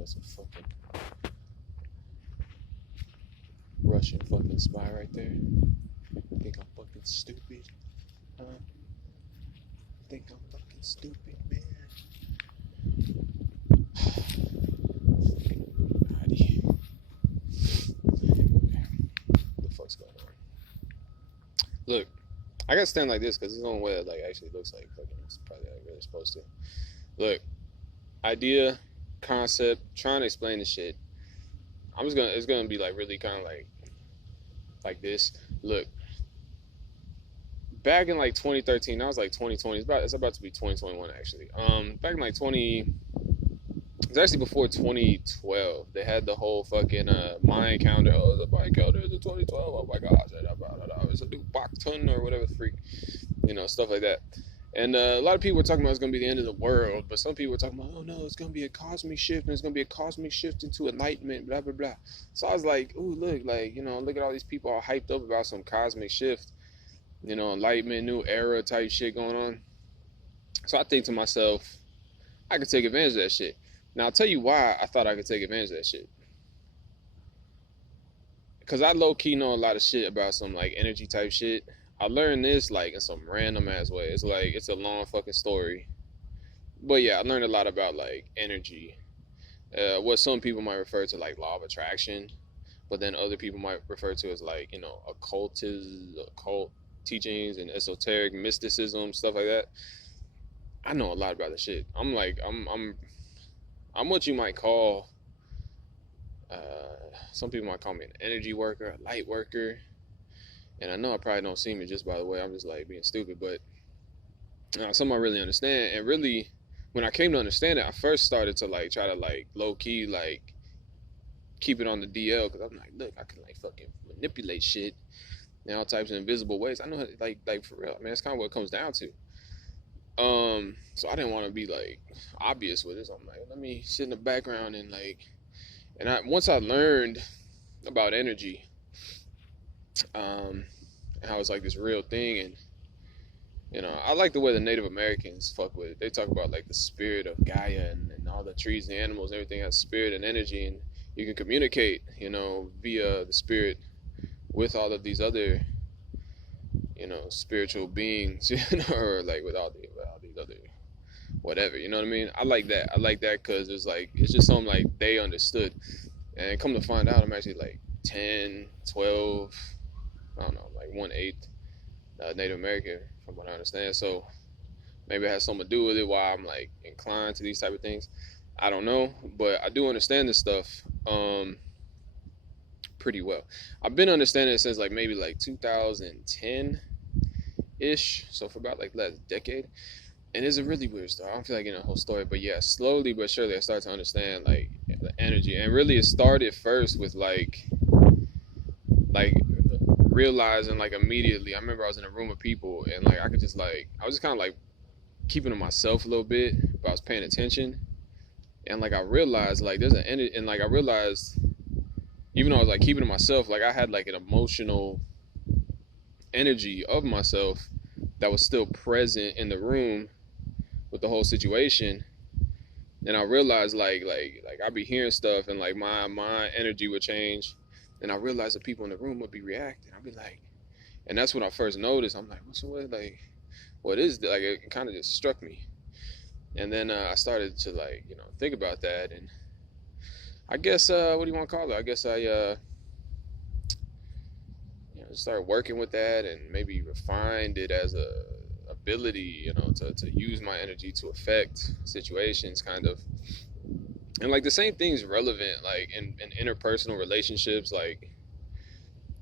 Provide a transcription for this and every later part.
it's a fucking Russian fucking spy right there. Think I'm fucking stupid, huh? Think I'm fucking stupid, man. Alrighty. What the fuck's going on? Look, I gotta stand like this because it's the only way it like actually looks like fucking it's probably like really supposed to. Look, idea, concept, trying to explain the shit. It's gonna be like really kind of like this. Look, back in like 2013, that was like 2020. It's about to be 2021 actually. Back in like it's actually before 2012. They had the whole fucking Mayan calendar. Oh, the Mayan calendar is 2012. Oh my gosh, it's a new Baktun or whatever the freak, stuff like that. And a lot of people were talking about it's going to be the end of the world, but some people were talking about, oh no, it's going to be a cosmic shift, and it's going to be a cosmic shift into enlightenment, blah, blah, blah. So I was like, ooh, look, look at all these people all hyped up about some cosmic shift, enlightenment, new era type shit going on. So I think to myself, I could take advantage of that shit. Now, I'll tell you why I thought I could take advantage of that shit. Because I low-key know a lot of shit about some, like, energy type shit. I learned this, like, in some random-ass way. It's, like, it's a long fucking story. But, yeah, I learned a lot about, like, energy. What some people might refer to, like, law of attraction. But then other people might refer to as, like, occult teachings and esoteric mysticism, stuff like that. I know a lot about this shit. I'm what you might call, some people might call me an energy worker, a light worker. And I know I probably don't see me just by the way. I'm just like being stupid, but something I really understand. And really, when I came to understand it, I first started to like try to like low key like keep it on the DL because I'm like, look, I can like fucking manipulate shit in all types of invisible ways. I know, like for real, man. It's kind of what it comes down to. So I didn't want to be like obvious with it. So I'm like, let me sit in the background and once I learned about energy, and how it's like this real thing, and I like the way the Native Americans fuck with it. They talk about like the spirit of Gaia and all the trees and animals and everything has spirit and energy, and you can communicate, via the spirit with all of these other, spiritual beings, or like with all these other whatever, you know what I mean? I like that because it's just something like they understood. And come to find out, I'm actually like 10, 12, I don't know, like 1/8 Native American from what I understand. So maybe it has something to do with it why I'm like inclined to these type of things. I don't know, but I do understand this stuff pretty well. I've been understanding it since like maybe like 2010 ish, so for about like last decade. And it's a really weird story. I don't feel like getting a whole story, but yeah, slowly but surely I started to understand like the energy. And really it started first with like realizing like immediately. I remember I was in a room of people and like I was just kind of like keeping to myself a little bit, but I was paying attention. And like I realized like there's an energy, and like I realized even though I was like keeping to myself, like I had like an emotional energy of myself that was still present in the room with the whole situation. And I realized like I'd be hearing stuff and like my energy would change, and I realized the people in the room would be reacting. I'd be like, and that's when I first noticed. I'm like, what's the way? Like, what is that? Like, it kind of just struck me. And then I started to like think about that, and I guess what do you want to call it? I guess I started working with that and maybe refined it as a ability, to use my energy to affect situations, kind of. And like the same thing's relevant like in interpersonal relationships. Like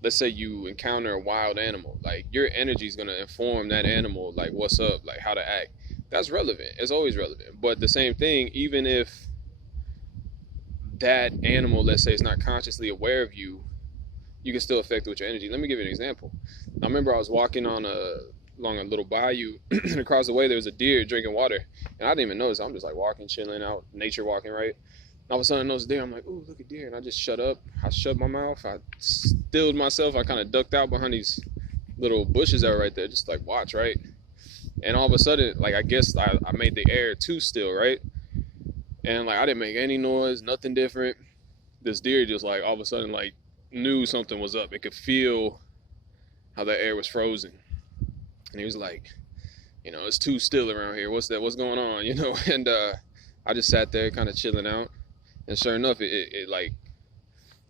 let's say you encounter a wild animal, like your energy is going to inform that animal like what's up, like how to act. That's relevant. It's always relevant. But the same thing, even if that animal, let's say, is not consciously aware of you, you can still affect it with your energy. Let me give you an example. I remember I was walking along a little bayou, and across the way there was a deer drinking water, and I didn't even notice. I'm just like walking, chilling out, nature walking, right? And all of a sudden I noticed a deer. I'm like, ooh, look at deer, and I just shut up. I shut my mouth. I stilled myself. I kind of ducked out behind these little bushes that were right there, just like watch, right? And all of a sudden, like I guess I made the air too still, right? And like I didn't make any noise, nothing different. This deer just like all of a sudden like knew something was up. It could feel how the air was frozen. And he was like, it's too still around here. What's that? What's going on? And I just sat there kind of chilling out. And sure enough, it like,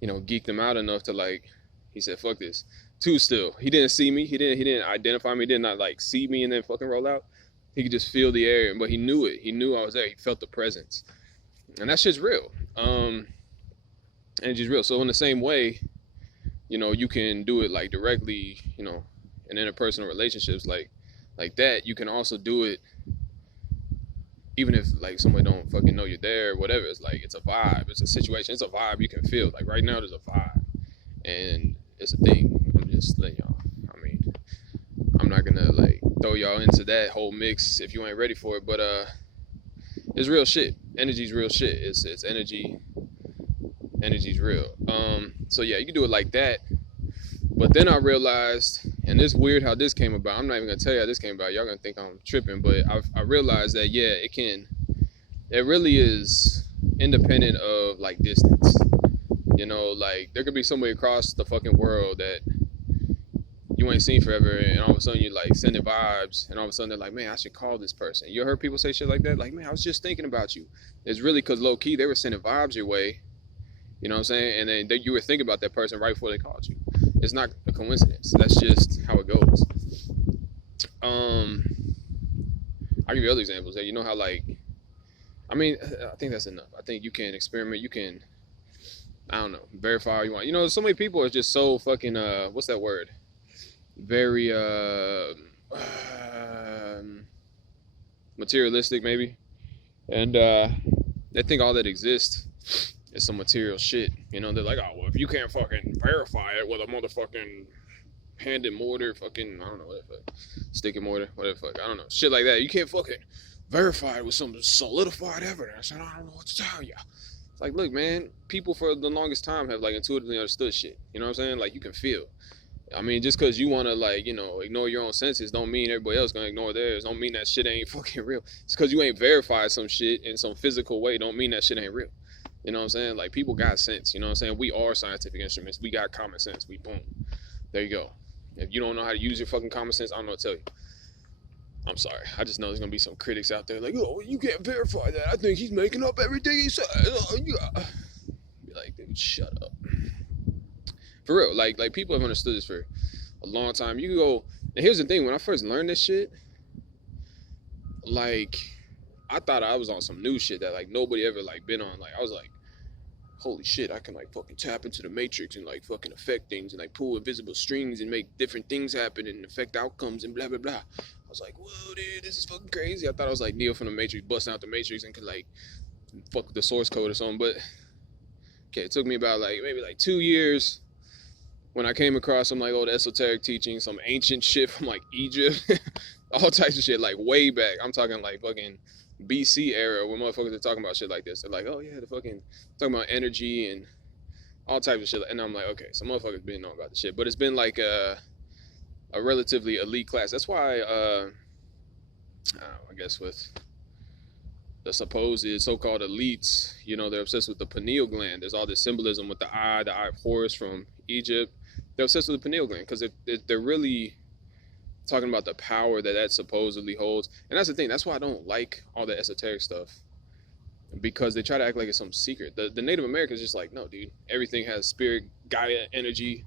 geeked him out enough to like, he said, fuck this. Too still. He didn't see me. He didn't identify me. He did not like see me and then fucking roll out. He could just feel the air, but he knew it. He knew I was there. He felt the presence. And that shit's real. Energy's real. So in the same way, you can do it like directly, in interpersonal relationships like that. You can also do it even if like someone don't fucking know you're there or whatever. It's like it's a vibe. It's a situation. It's a vibe you can feel. Like right now there's a vibe. And it's a thing. I'm just letting y'all. I mean, I'm not gonna like throw y'all into that whole mix if you ain't ready for it, but it's real shit. Energy's real shit. It's energy. Energy's real. So yeah, you can do it like that. But then I realized, and it's weird how this came about. I'm not even gonna tell you how this came about. Y'all gonna think I'm tripping, but I realized that yeah, it really is independent of like distance. Like there could be somebody across the fucking world that you ain't seen forever, and all of a sudden you like sending vibes, and all of a sudden they're like, man, I should call this person. You heard people say shit like that? Like, man, I was just thinking about you. It's really because low key they were sending vibes your way. You know what I'm saying? And then you were thinking about that person right before they called you. It's not a coincidence. That's just how it goes. I'll give you other examples. You know how like, I think that's enough. I think you can experiment. You can, I don't know, verify all you want. So many people are just so fucking, what's that word? Very, materialistic maybe. And they think all that exists is some material shit. They're like, oh, well, if you can't fucking verify it with a motherfucking hand and mortar, fucking, I don't know, what the fuck, stick and mortar, whatever the fuck, I don't know, shit like that. You can't fucking verify it with some solidified evidence, and I don't know what to tell you. It's like, look, man, people for the longest time have like intuitively understood shit. You know what I'm saying? Like you can feel. Just because you want to like, ignore your own senses don't mean everybody else gonna ignore theirs. Don't mean that shit ain't fucking real. It's because you ain't verified some shit in some physical way don't mean that shit ain't real. You know what I'm saying? Like people got sense. You know what I'm saying? We are scientific instruments. We got common sense. We boom. There you go. If you don't know how to use your fucking common sense, I don't know what to tell you. I'm sorry. I just know there's gonna be some critics out there like, oh, you can't verify that. I think he's making up everything he said. Be like, dude, shut up. For real. Like people have understood this for a long time. You can go. And here's the thing. When I first learned this shit, like I thought I was on some new shit that like nobody ever like been on. Like I was like, holy shit, I can like fucking tap into the matrix and like fucking affect things and like pull invisible strings and make different things happen and affect outcomes and blah blah blah. I was like, whoa, dude, this is fucking crazy. I thought I was like Neo from the Matrix, busting out the Matrix and could like fuck the source code or something. But okay, it took me about like maybe like 2 years when I came across some like old esoteric teaching, some ancient shit from like Egypt, all types of shit like way back. I'm talking like fucking BC era where motherfuckers are talking about shit like this. They're like, oh yeah, the fucking talking about energy and all types of shit. And I'm like, okay, some motherfuckers been knowing about the shit, but it's been like a relatively elite class. That's why I guess with the supposed so-called elites, they're obsessed with the pineal gland. There's all this symbolism with the eye of Horus from Egypt. They're obsessed with the pineal gland because they're really talking about the power that supposedly holds. And that's the thing. That's why I don't like all the esoteric stuff, because they try to act like it's some secret. The Native Americans just like, no, dude, everything has spirit, Gaia energy.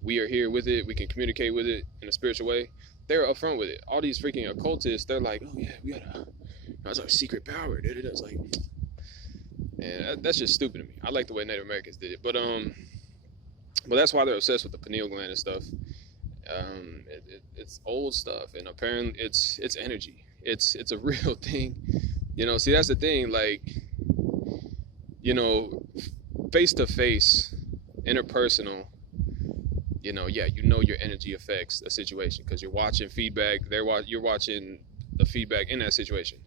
We are here with it. We can communicate with it in a spiritual way. They're upfront with it. All these freaking occultists, they're like, oh yeah, that's our secret power. It's like, and that's just stupid to me. I like the way Native Americans did it, but that's why they're obsessed with the pineal gland and stuff. It's old stuff, and apparently it's energy. It's a real thing. See, that's the thing. Like, face to face, interpersonal. Your energy affects a situation because you're watching feedback. You're watching the feedback in that situation.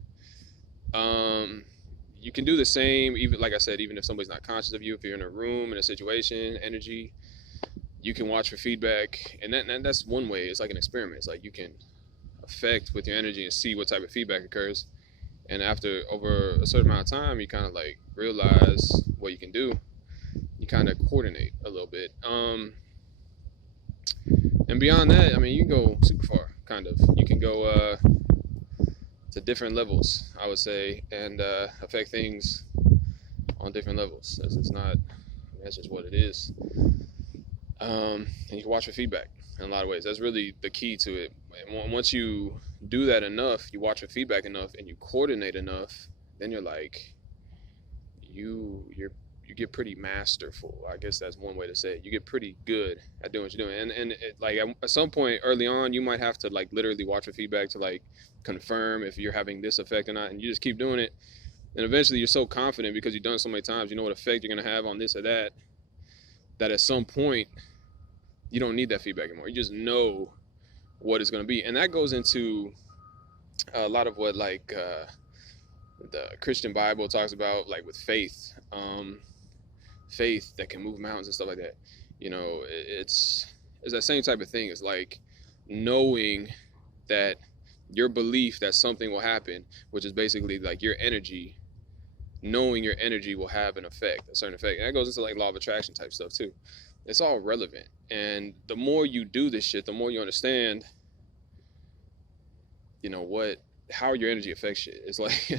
You can do the same, even like I said, even if somebody's not conscious of you. If you're in a room in a situation, energy, you can watch for feedback, and that's one way. It's like an experiment. It's like you can affect with your energy and see what type of feedback occurs. And after over a certain amount of time, you kind of like realize what you can do. You kind of coordinate a little bit. And beyond that, I mean, you can go super far. Kind of, you can go to different levels, I would say, and affect things on different levels. It's not. That's just what it is. And you can watch for feedback in a lot of ways. That's really the key to it. And once you do that enough, you watch for feedback enough, and you coordinate enough, then you're like, you get pretty masterful. I guess that's one way to say it. You get pretty good at doing what you're doing. And like at some point early on, you might have to like literally watch for feedback to like confirm if you're having this effect or not. And you just keep doing it. And eventually you're so confident because you've done it so many times, you know what effect you're going to have on this or that, that at some point you don't need that feedback anymore. You just know what it's going to be. And that goes into a lot of what like the Christian Bible talks about, like with faith. Faith that can move mountains and stuff like that. You know, it's that same type of thing. It's like knowing that your belief that something will happen, which is basically like your energy, knowing your energy will have an effect, a certain effect. And that goes into like law of attraction type stuff too. It's all relevant. And the more you do this shit, the more you understand, you know, how your energy affects shit. It's like,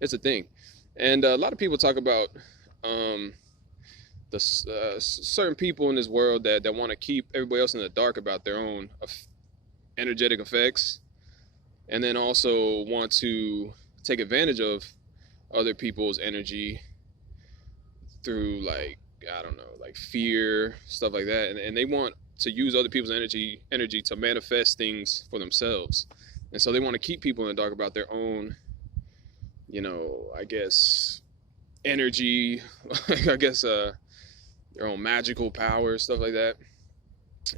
it's a thing. And a lot of people talk about the certain people in this world that want to keep everybody else in the dark about their own energetic effects, and then also want to take advantage of other people's energy through like, I don't know, like fear, stuff like that, and they want to use other people's energy to manifest things for themselves. And so they want to keep people in the dark about their own, you know, I guess energy, I guess their own magical powers, stuff like that.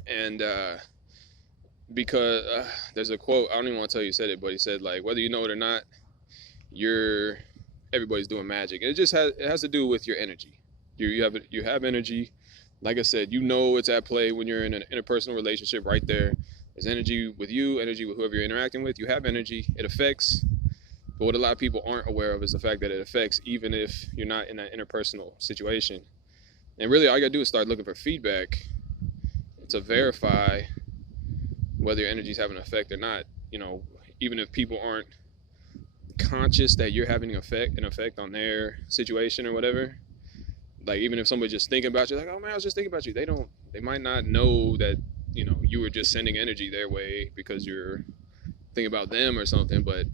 And because there's a quote, I don't even want to tell you who said it, but he said like, whether you know it or not, everybody's doing magic. And it has to do with your energy. You have energy. Like I said, you know it's at play when you're in an interpersonal relationship. Right there, there's energy with you, energy with whoever you're interacting with. You have energy. It affects. But what a lot of people aren't aware of is the fact that it affects even if you're not in an interpersonal situation. And really, all you gotta do is start looking for feedback to verify whether your energy is having an effect or not. You know, even if people aren't conscious that you're having an effect on their situation or whatever. Like even if somebody's just thinking about you, like, oh man, I was just thinking about you. They might not know that, you know, you were just sending energy their way because you're thinking about them or something. But,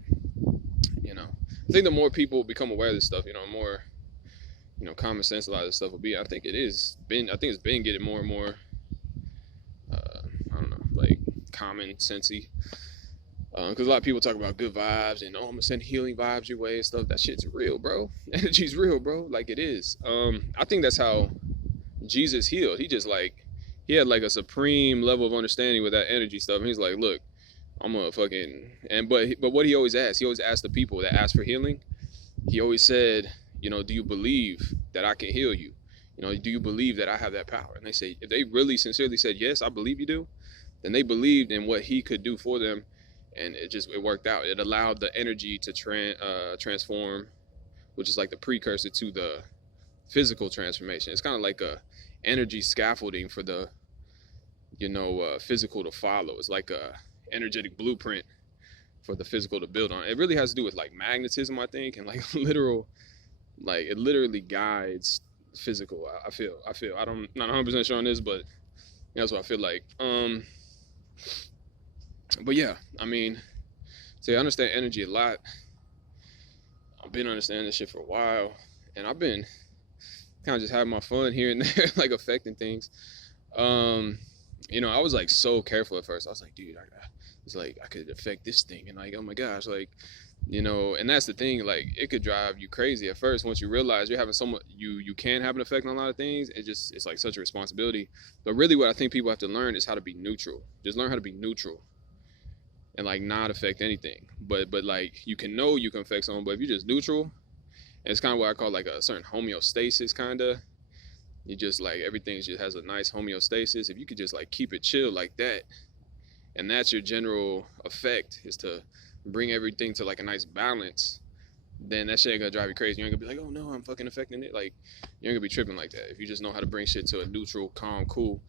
you know, I think the more people become aware of this stuff, you know, more, you know, common sense a lot of this stuff will be. I think it's been getting more and more, I don't know, like common sensey. Because a lot of people talk about good vibes and, oh, I'm gonna send healing vibes your way and stuff. That shit's real, bro. Energy's real, bro. Like it is. I think that's how Jesus healed. He had like a supreme level of understanding with that energy stuff. And he's like, look, I'm gonna fucking, but what he always asked the people that asked for healing. He always said, you know, do you believe that I can heal you? You know, do you believe that I have that power? And they say, if they really sincerely said, yes, I believe you do, then they believed in what he could do for them. And it worked out. It allowed the energy to transform, which is like the precursor to the physical transformation. It's kind of like a energy scaffolding for the, you know, physical to follow. It's like a energetic blueprint for the physical to build on. It really has to do with like magnetism, I think, and like literal, like it literally guides physical. I feel. I'm not 100% sure on this, but that's what I feel like. But yeah, I mean, so I understand energy a lot. I've been understanding this shit for a while, and I've been kind of just having my fun here and there, like affecting things. You know, I was like so careful at first. I was like, dude, it's like I could affect this thing, and like, oh my gosh, like, you know, and that's the thing. Like, it could drive you crazy at first once you realize you're having you can have an effect on a lot of things. It's like such a responsibility. But really, what I think people have to learn is how to be neutral. Just learn how to be neutral. And like not affect anything, but like you can know you can affect someone, but if you're just neutral, and it's kind of what I call like a certain homeostasis, kind of. You just like everything just has a nice homeostasis. If you could just like keep it chill like that, and that's your general effect, is to bring everything to like a nice balance, then that shit ain't gonna drive you crazy. You ain't gonna be like, oh no, I'm fucking affecting it. Like, you ain't gonna be tripping like that if you just know how to bring shit to a neutral, calm, cool.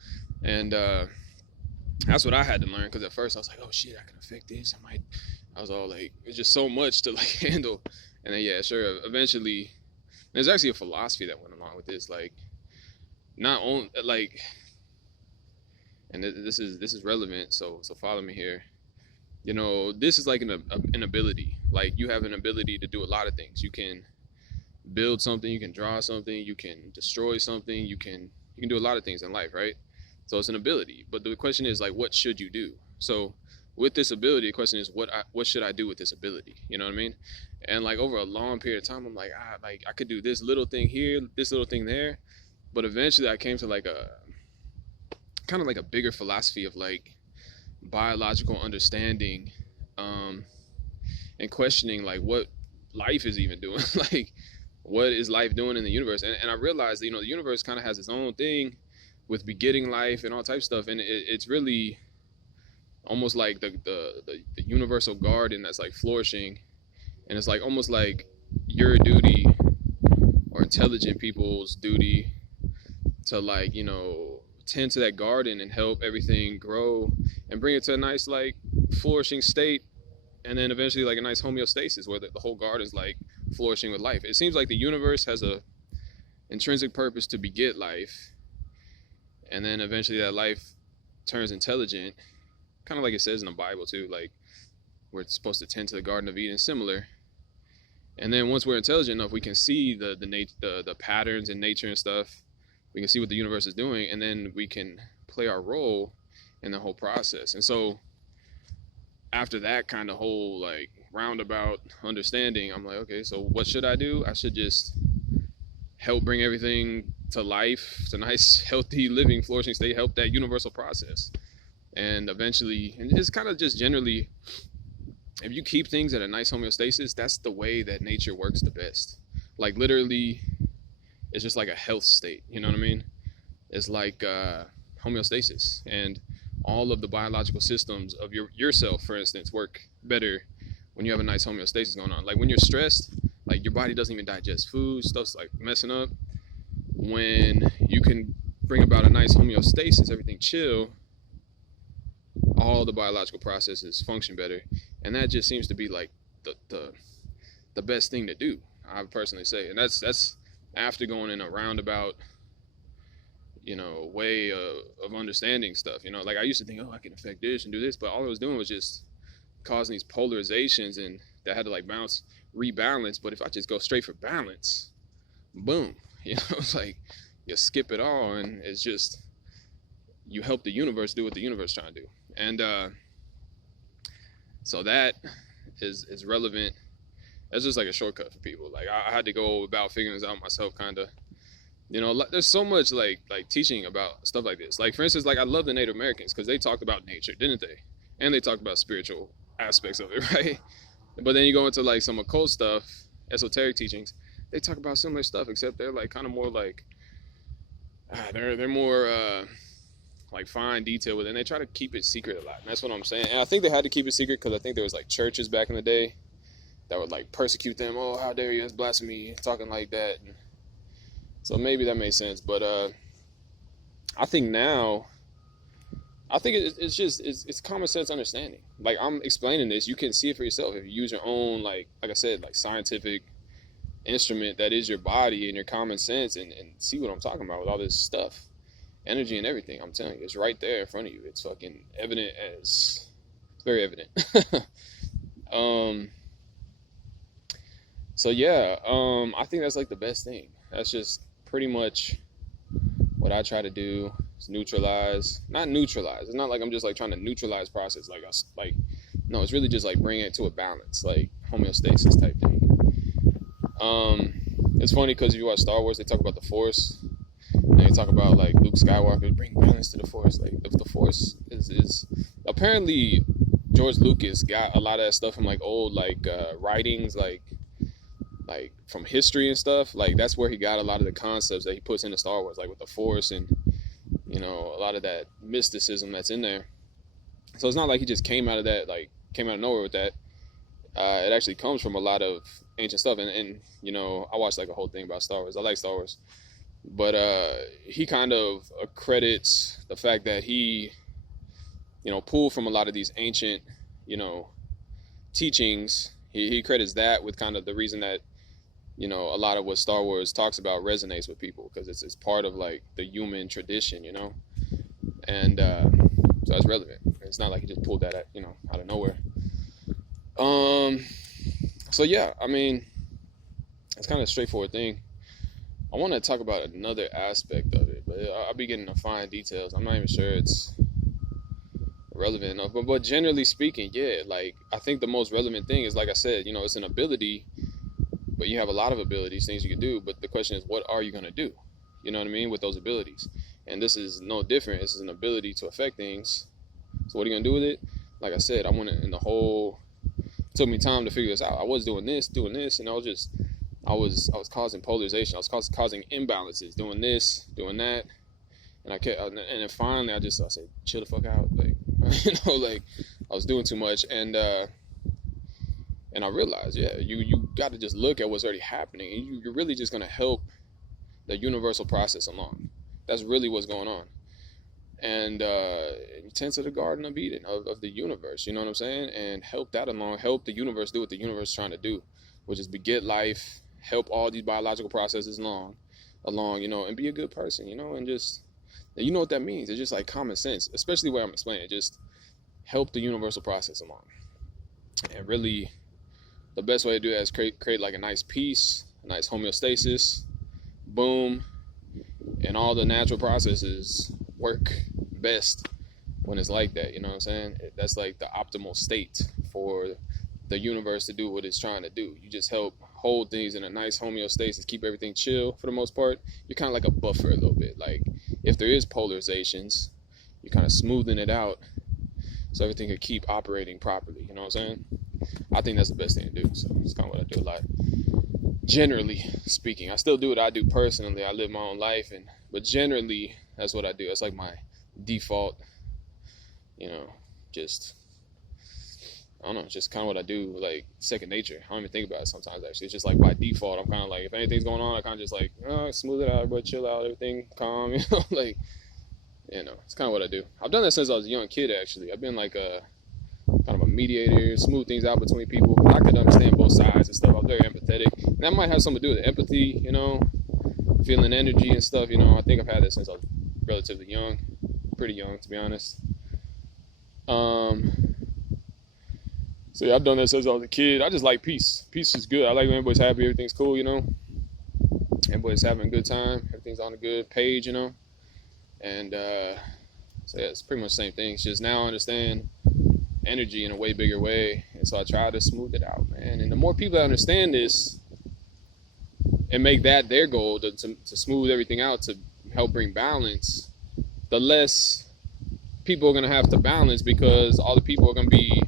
And that's what I had to learn, because at first I was like, oh shit, I can affect this. I was all like, it's just so much to like handle. And then yeah, sure, eventually, there's actually a philosophy that went along with this, like, not only like, and this is relevant, so follow me here. You know, this is like an ability. Like, you have an ability to do a lot of things. You can build something, you can draw something, you can destroy something, you can do a lot of things in life, right? So it's an ability. But the question is, like, what should you do? So with this ability, the question is, what should I do with this ability? You know what I mean? And like, over a long period of time, I'm like, I could do this little thing here, this little thing there. But eventually I came to like a kind of like a bigger philosophy of like biological understanding, and questioning like what life is even doing. Like, what is life doing in the universe? And I realized that, you know, the universe kind of has its own thing with begetting life and all types of stuff, and it's really almost like the universal garden that's like flourishing. And it's like almost like your duty, or intelligent people's duty, to like, you know, tend to that garden and help everything grow and bring it to a nice like flourishing state, and then eventually like a nice homeostasis where the whole garden's like flourishing with life. It seems like the universe has a intrinsic purpose to beget life, and then eventually that life turns intelligent, kind of like it says in the Bible too, like we're supposed to tend to the Garden of Eden, similar. And then once we're intelligent enough, we can see the patterns in nature and stuff. We can see what the universe is doing, and then we can play our role in the whole process. And so after that kind of whole like roundabout understanding, I'm like, okay, so what should I do? I should just help bring everything to life. It's a nice, healthy, living, flourishing state, help that universal process. And eventually, and it's kind of just generally, if you keep things at a nice homeostasis, that's the way that nature works the best. Like, literally, it's just like a health state, you know what I mean? It's like homeostasis. And all of the biological systems of yourself, for instance, work better when you have a nice homeostasis going on. Like, when you're stressed, like, your body doesn't even digest food, stuff's like messing up. When you can bring about a nice homeostasis, everything chill, all the biological processes function better. And that just seems to be like the best thing to do, I would personally say. And that's after going in a roundabout, you know, way of understanding stuff. You know, like, I used to think, oh, I can affect this and do this, but all I was doing was just causing these polarizations, and that had to like rebalance. But if I just go straight for balance, boom, you know, it's like you skip it all, and it's just, you help the universe do what the universe is trying to do. And so that is relevant. That's just like a shortcut for people. Like, I had to go about figuring this out myself, kind of. You know, there's so much like teaching about stuff like this. Like, for instance, like, I love the Native Americans because they talked about nature, didn't they? And they talked about spiritual aspects of it, right? But then you go into like some occult stuff, esoteric teachings, they talk about similar stuff, except they're like kind of more like they're more like fine detail with it, and they try to keep it secret a lot. And that's what I'm saying. And I think they had to keep it secret because I think there was like churches back in the day that would like persecute them. Oh, how dare you, that's blasphemy, talking like that. And so maybe that made sense. But I think now, I think it's just common sense understanding. Like, I'm explaining this, you can see it for yourself if you use your own like I said, like, scientific instrument that is your body and your common sense, and see what I'm talking about with all this stuff, energy and everything. I'm telling you, it's right there in front of you. It's fucking evident as, it's very evident. So yeah, I think that's like the best thing. That's just pretty much what I try to do, is not neutralize. It's not like I'm just like trying to neutralize process. Like no, it's really just like bringing it to a balance, like homeostasis type thing. It's funny because if you watch Star Wars, they talk about the Force, and they talk about like Luke Skywalker bring balance to the Force. Like, if the Force is apparently George Lucas got a lot of that stuff from like old like writings, like from history and stuff. Like, that's where he got a lot of the concepts that he puts into Star Wars, like with the Force and, you know, a lot of that mysticism that's in there. So it's not like he just came out of nowhere with that. It actually comes from a lot of ancient stuff. And you know, I watched like a whole thing about Star Wars. I like Star Wars, but he kind of credits the fact that he, you know, pulled from a lot of these ancient, you know, teachings. He credits that with kind of the reason that, you know, a lot of what Star Wars talks about resonates with people because it's part of like the human tradition, you know, and so that's relevant. It's not like he just pulled that at, you know, out of nowhere. Um, so yeah, I mean, it's kind of a straightforward thing. I want to talk about another aspect of it, but I'll be getting the fine details. I'm not even sure it's relevant enough, but generally speaking, yeah, like I think the most relevant thing is, like I said, you know, it's an ability, but you have a lot of abilities, things you can do, but the question is, what are you going to do? You know what I mean, with those abilities? And this is no different. This is an ability to affect things. So what are you going to do with it? Like I said, I went in the whole, it took me time to figure this out. I was doing this, and I was causing polarization. I was causing imbalances, doing this, doing that. And and then finally I said, chill the fuck out. Like, you know, like I was doing too much. And I realized, yeah, you got to just look at what's already happening. And you're really just going to help the universal process along. That's really what's going on. And you tend to the Garden of Eden of the universe, you know what I'm saying? And help that along, help the universe do what the universe is trying to do, which is beget life, help all these biological processes along, you know, and be a good person, you know, and just, you know what that means. It's just like common sense, especially where I'm explaining it. Just help the universal process along. And really, the best way to do that is create like a nice peace, a nice homeostasis, boom, and all the natural processes work best when it's like that, you know what I'm saying? That's like the optimal state for the universe to do what it's trying to do. You just help hold things in a nice homeostasis, keep everything chill for the most part. You're kind of like a buffer a little bit. Like if there is polarizations, you're kind of smoothing it out so everything can keep operating properly, you know what I'm saying? I think that's the best thing to do. So it's kind of what I do a lot. Generally speaking, I still do what I do personally. I live my own life, but generally that's what I do. It's like my default, you know, just, I don't know, just kind of what I do, like second nature. I don't even think about it sometimes, actually. It's just like by default, I'm kind of like, if anything's going on, I kind of just like, smooth it out, everybody chill out, everything calm, you know, like, you know, it's kind of what I do. I've done that since I was a young kid, actually. I've been like a kind of a mediator, smooth things out between people. I could understand both sides and stuff. I'm very empathetic. And that might have something to do with empathy, you know, feeling energy and stuff, you know. I think I've had that since I was relatively young, pretty young, to be honest. So yeah, I've done that since I was a kid. I just like peace. Peace is good. I like when everybody's happy, everything's cool, you know. Everybody's having a good time, everything's on a good page, you know. And so yeah, it's pretty much the same thing. It's just now I understand energy in a way bigger way, and so I try to smooth it out, man. And the more people that understand this and make that their goal to smooth everything out, to help bring balance, the less people are going to have to balance, because all the people are going to be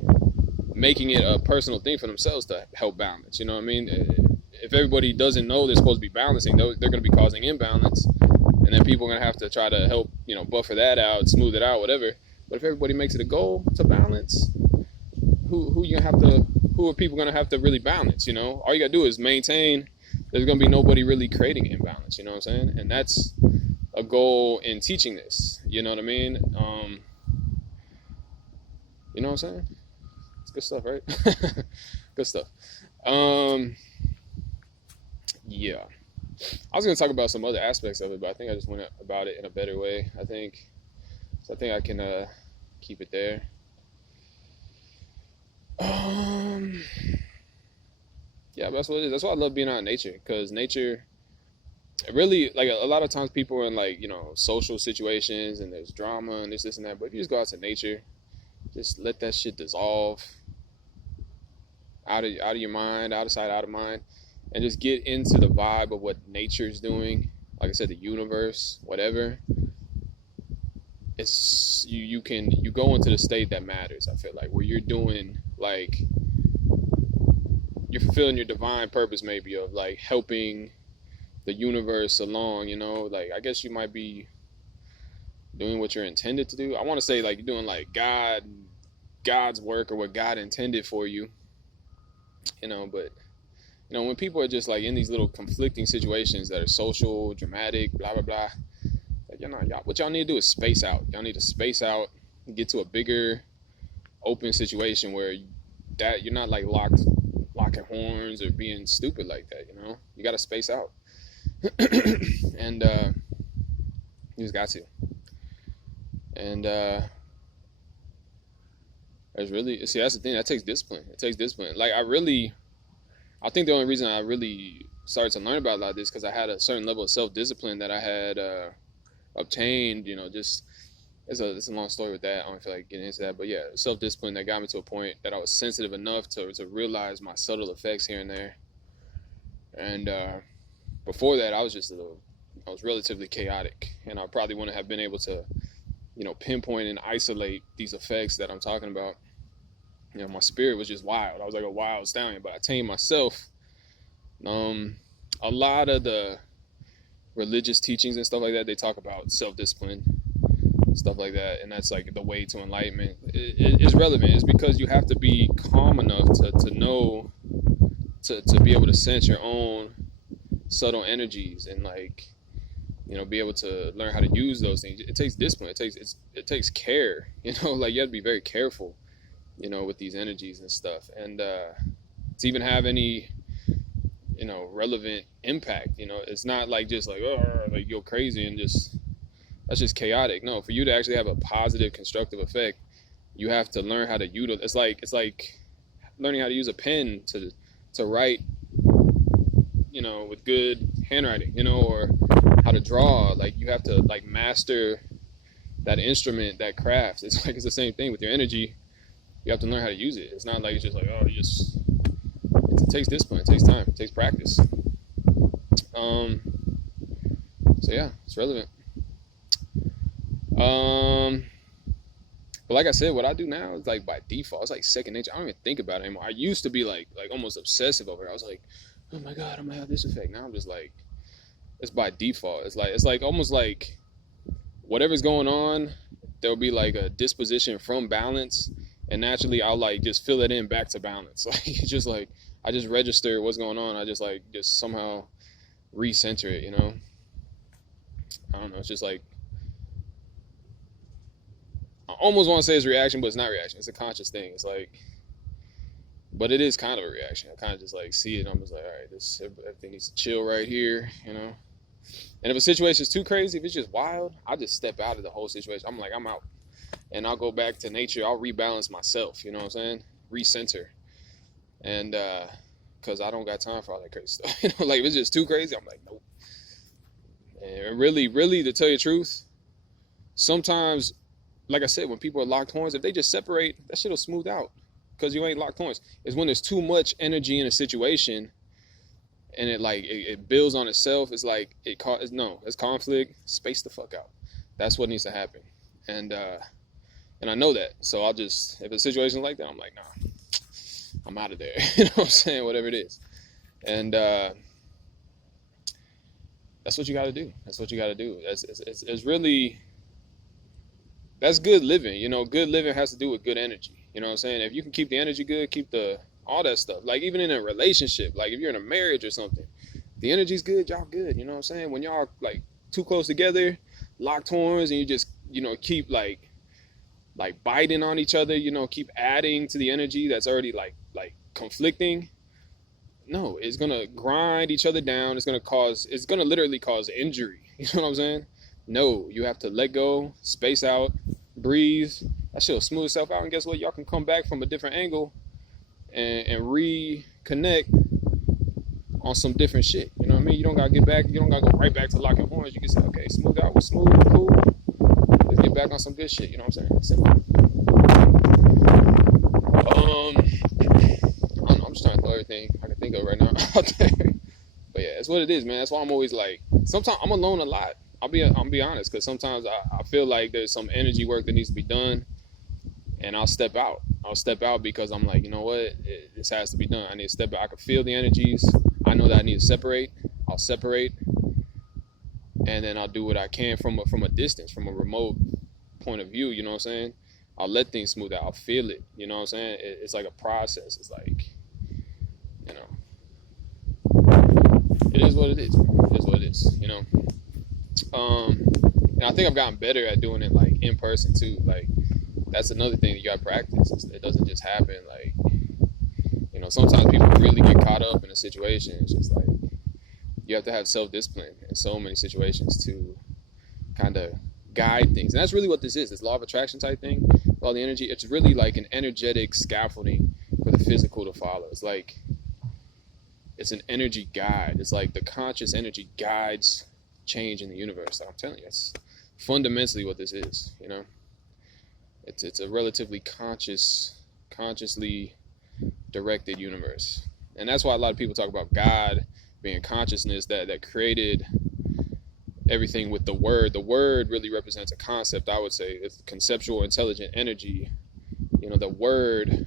making it a personal thing for themselves to help balance, you know what I mean? If everybody doesn't know they're supposed to be balancing, they're going to be causing imbalance, and then people are going to have to try to help, you know, buffer that out, smooth it out, whatever. But if everybody makes it a goal to balance, who are people gonna have to really balance? You know, all you gotta do is maintain. There's gonna be nobody really creating imbalance. You know what I'm saying? And that's a goal in teaching this. You know what I mean? You know what I'm saying? It's good stuff, right? Good stuff. Yeah. I was gonna talk about some other aspects of it, but I think I just went about it in a better way. I think I can keep it there. Yeah, but that's what it is. That's why I love being out in nature, because nature, really, like a lot of times people are in, like, you know, social situations and there's drama and this and that. But if you just go out to nature, just let that shit dissolve out of your mind, out of sight, out of mind, and just get into the vibe of what nature's doing. Like I said, the universe, whatever. It's you go into the state that matters. I feel like where you're doing, like, you're fulfilling your divine purpose, maybe, of like helping the universe along, you know. Like, I guess you might be doing what you're intended to do. I want to say like you're doing like God's work, or what God intended for you. But when people are just like in these little conflicting situations that are social, dramatic, blah blah blah, like what y'all need to do is space out. Y'all need to space out and get to a bigger, open situation where that you're not like locking horns or being stupid like that. You got to space out, and you just got to. And that's the thing, that takes discipline. It takes discipline. Like I think the only reason I really started to learn about a lot of this because I had a certain level of self-discipline that I had obtained. Just it's a long story with that. I don't feel like getting into that, but yeah, self-discipline that got me to a point that I was sensitive enough to realize my subtle effects here and there. And before that, I was relatively chaotic, and I probably wouldn't have been able to, pinpoint and isolate these effects that I'm talking about. My spirit was just wild. I was like a wild stallion, but I tamed myself. A lot of the religious teachings and stuff like that, they talk about self-discipline, stuff like that, and that's like the way to enlightenment. It's relevant. It's because you have to be calm enough to know, to be able to sense your own subtle energies and be able to learn how to use those things. It takes discipline. It takes care. Like you have to be very careful, with these energies and stuff, and to even have any, relevant impact. It's not like just like like go crazy and just that's just chaotic. No, for you to actually have a positive, constructive effect, you have to learn how to utilize. It's like learning how to use a pen to write, with good handwriting, or how to draw. Like you have to master that instrument, that craft. It's the same thing with your energy. You have to learn how to use it. It's not like it's just like it takes discipline, it takes time, it takes practice. So yeah, it's relevant. But like I said, what I do now is like by default. It's like second nature. I don't even think about it anymore. I used to be like almost obsessive over it. I was like, oh my God, I'm gonna have this effect. Now I'm just like, it's by default. It's like almost like whatever's going on, there'll be like a disposition from balance, and naturally I'll just fill it in back to balance. It's just like I just register what's going on. I just somehow recenter it. I don't know. It's just like I almost want to say it's reaction, but it's not reaction. It's a conscious thing. It's but it is kind of a reaction. I kind of just see it. I'm just like, all right, everything needs to chill right here. And if a situation is too crazy, if it's just wild, I'll just step out of the whole situation. I'm like, I'm out. And I'll go back to nature. I'll rebalance myself, you know what I'm saying? Recenter. And because I don't got time for all that crazy stuff. If it's just too crazy, I'm like, nope. And really, really, to tell you the truth, sometimes, like I said, when people are locked horns, if they just separate, that shit will smooth out because you ain't locked horns. It's when there's too much energy in a situation and it builds on itself. It's like it's conflict. Space the fuck out. That's what needs to happen. And I know that. So I'll just, if a situation like that, I'm like, nah, I'm out of there. You know what I'm saying? Whatever it is. And that's what you got to do. That's what you got to do. It's really, that's good living. Good living has to do with good energy. You know what I'm saying? If you can keep the energy good, keep all that stuff. Like even in a relationship, like if you're in a marriage or something, the energy's good, y'all good. You know what I'm saying? When y'all too close together, locked horns, and you just, keep biting on each other, keep adding to the energy that's already like conflicting. No, it's gonna grind each other down. It's gonna literally cause injury. You know what I'm saying? No, you have to let go, space out, breathe. That shit'll smooth itself out, and guess what? Y'all can come back from a different angle and reconnect on some different shit. You know what I mean? You don't gotta get back. You don't gotta go right back to locking horns. You can say, okay, smooth out, we're smooth, cool. Let's get back on some good shit. You know what I'm saying? I don't know, I'm just trying to throw everything I can think of right now out there. But yeah, it's what it is, man. That's why I'm always sometimes I'm alone a lot. I'll be honest, because sometimes I feel like there's some energy work that needs to be done, and I'll step out. Because I'm like, you know what? This has to be done. I need to step out. I can feel the energies. I know that I need to separate. I'll separate, and then I'll do what I can from a distance, from a remote point of view. You know what I'm saying? I'll let things smooth out. I'll feel it. You know what I'm saying? It's like a process. It's like you know, it is what it is. It is what it is, you know. And I think I've gotten better at doing it like in person too. Like that's another thing that you gotta practice. It doesn't just happen. Like, you know, sometimes people really get caught up in a situation. It's just like you have to have self-discipline in so many situations to kind of guide things. And that's really what this is. This law of attraction type thing, all the energy. It's really like an energetic scaffolding for the physical to follow. It's like it's an energy guide. It's like the conscious energy guides change in the universe. Like I'm telling you, it's fundamentally what this is, you know. It's a relatively consciously directed universe. And that's why a lot of people talk about God being consciousness that created everything with the word. The word really represents a concept, I would say. It's conceptual, intelligent energy. You know, the word,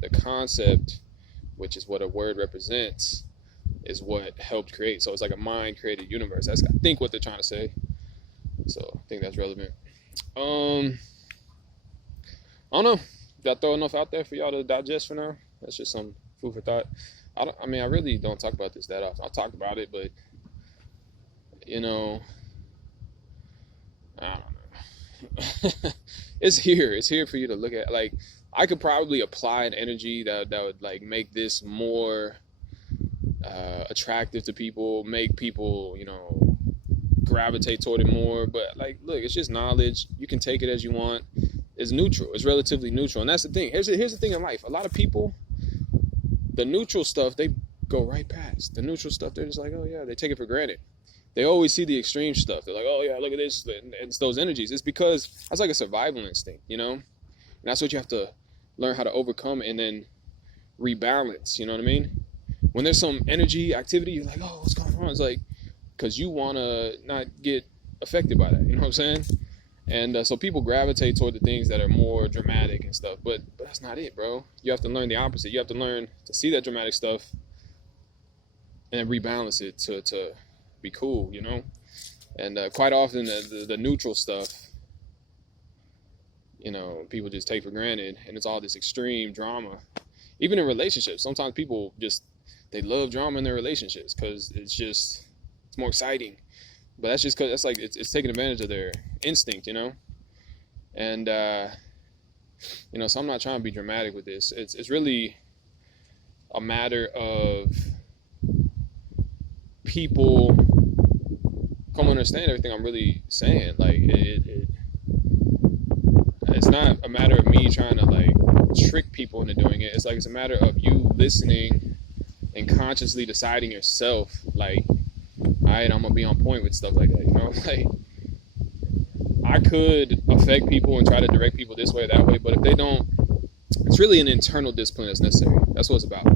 the concept, which is what a word represents, is what helped create. So it's like a mind-created universe. That's, I think, what they're trying to say. So I think that's relevant. I don't know. Did I throw enough out there for y'all to digest for now? That's just some food for thought. I mean, I really don't talk about this that often. I talked about it, but, you know, I don't know. It's here. It's here for you to look at. Like, I could probably apply an energy that would, like, make this more attractive to people, make people, you know, gravitate toward it more. But, like, look, it's just knowledge. You can take it as you want. It's neutral. It's relatively neutral. And that's the thing. Here's the thing in life. A lot of people, the neutral stuff, they go right past. The neutral stuff, they're just like, oh, yeah, they take it for granted. They always see the extreme stuff. They're like, oh, yeah, look at this. And it's those energies. It's because that's like a survival instinct, you know? And that's what you have to learn how to overcome and then rebalance, you know what I mean? When there's some energy activity, you're like, oh, what's going on? It's like, because you want to not get affected by that, you know what I'm saying? And so people gravitate toward the things that are more dramatic and stuff, but that's not it, bro. You have to learn the opposite. You have to learn to see that dramatic stuff and rebalance it to be cool, you know? And quite often the neutral stuff, you know, people just take for granted, and it's all this extreme drama. Even in relationships, sometimes people just, they love drama in their relationships because it's more exciting. But that's just because that's like it's taking advantage of their instinct, you know. And you know, so I'm not trying to be dramatic with this. It's really a matter of people come understand everything I'm really saying. Like it's not a matter of me trying to like trick people into doing it. It's like it's a matter of you listening and consciously deciding yourself, like, all right, I'm gonna be on point with stuff like that, you know? Like, I could affect people and try to direct people this way or that way, but if they don't, it's really an internal discipline that's necessary. That's what it's about.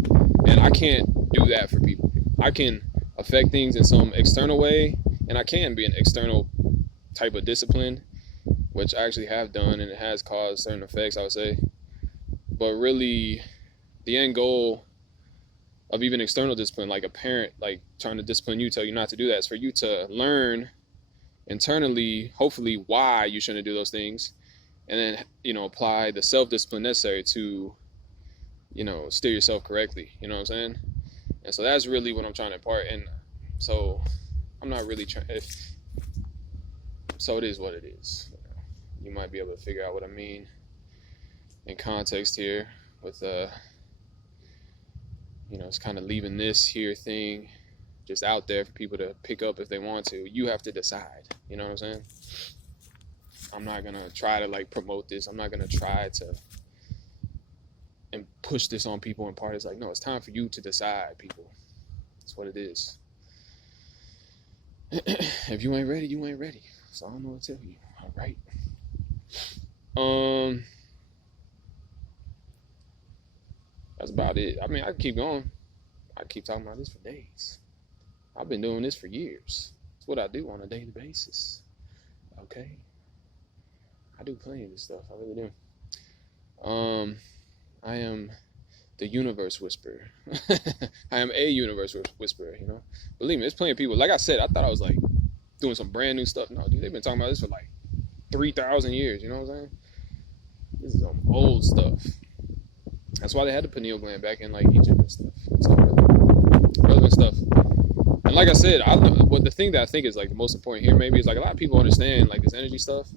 And I can't do that for people. I can affect things in some external way, and I can be an external type of discipline, which I actually have done, and it has caused certain effects, I would say. But really, the end goal of even external discipline, like a parent, like trying to discipline you, tell you not to do that, is for you to learn internally, hopefully, why you shouldn't do those things, and then, you know, apply the self-discipline necessary to, you know, steer yourself correctly, you know what I'm saying? And so that's really what I'm trying to impart. And so I'm not really trying, so it is what it is. You might be able to figure out what I mean in context here with you know, it's kind of leaving this here thing just out there for people to pick up if they want to. You have to decide, you know what I'm saying? I'm not gonna try to like promote this. I'm not gonna try to and push this on people and parties. Like, no, it's time for you to decide, people. That's what it is. If you ain't ready, you ain't ready. So I don't know what to tell you. All right. That's about it. I mean, I can keep going. I can keep talking about this for days. I've been doing this for years. It's what I do on a daily basis. Okay? I do plenty of this stuff. I really do. I am the universe whisperer. I am a universe whisperer, you know? Believe me, there's plenty of people. Like I said, I thought I was like doing some brand new stuff. No, dude, they've been talking about this for like 3,000 years, you know what I'm saying? This is some old stuff. That's why they had the pineal gland back in like Egypt and stuff. It's all relevant stuff. And like I said, what the thing that I think is like the most important here maybe is like a lot of people understand like this energy stuff,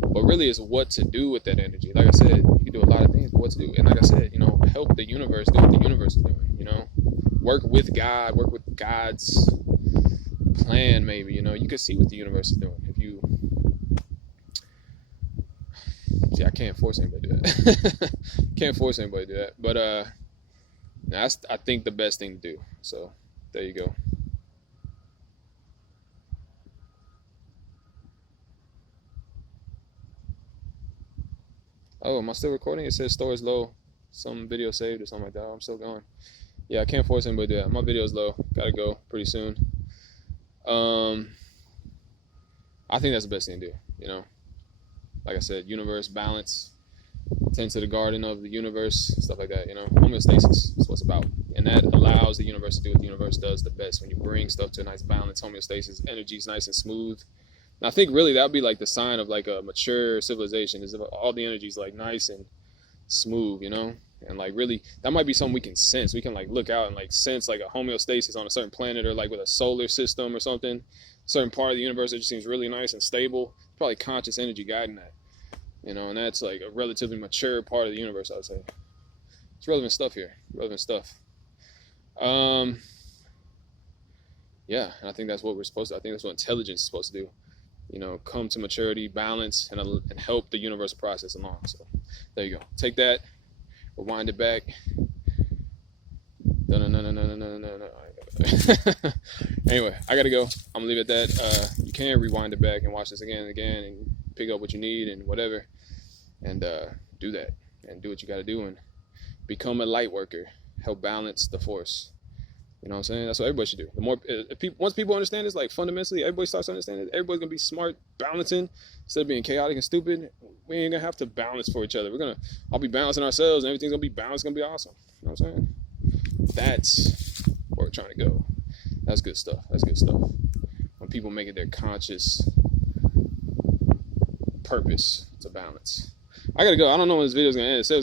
but really is what to do with that energy. Like I said, you can do a lot of things, but what to do. And like I said, help the universe do what the universe is doing. Work with God, work with God's plan. Maybe you can see what the universe is doing. If you see, I can't force anybody to do that. Can't force anybody to do that. But that's I think the best thing to do. So there you go. Oh, am I still recording? It says storage low. Some video saved or something like that. I'm still going. Yeah, I can't force anybody to do that. My video's low. Gotta go pretty soon. I think that's the best thing to do. Like I said, universe balance, tend to the garden of the universe, stuff like that. Homeostasis is what it's about, and that allows the universe to do what the universe does the best. When you bring stuff to a nice balance, homeostasis, energy is nice and smooth. And I think really that would be like the sign of like a mature civilization, is if all the energy is like nice and smooth, and like really that might be something we can sense. We can like look out and like sense like a homeostasis on a certain planet, or like with a solar system or something, a certain part of the universe that just seems really nice and stable. Probably conscious energy guiding that, and that's like a relatively mature part of the universe, I would say. It's relevant stuff here, relevant stuff. Yeah, and I think that's what we're supposed to. I think that's what intelligence is supposed to do. Come to maturity, balance, and help the universe process along. So there you go. Take that, rewind it back. No. Anyway, I gotta go. I'm gonna leave it at that. You can rewind it back and watch this again and again, and pick up what you need and whatever, and do that and do what you gotta do and become a light worker. Help balance the force. You know what I'm saying? That's what everybody should do. The more once people understand this, like fundamentally, everybody starts to understand it. Everybody's gonna be smart, balancing instead of being chaotic and stupid. We ain't gonna have to balance for each other. We're gonna all be balancing ourselves, and everything's gonna be balanced. It's gonna be awesome. You know what I'm saying? That's where we're trying to go. That's good stuff. That's good stuff. When people make it their conscious purpose to balance. I gotta go. I don't know when this video's gonna end. It says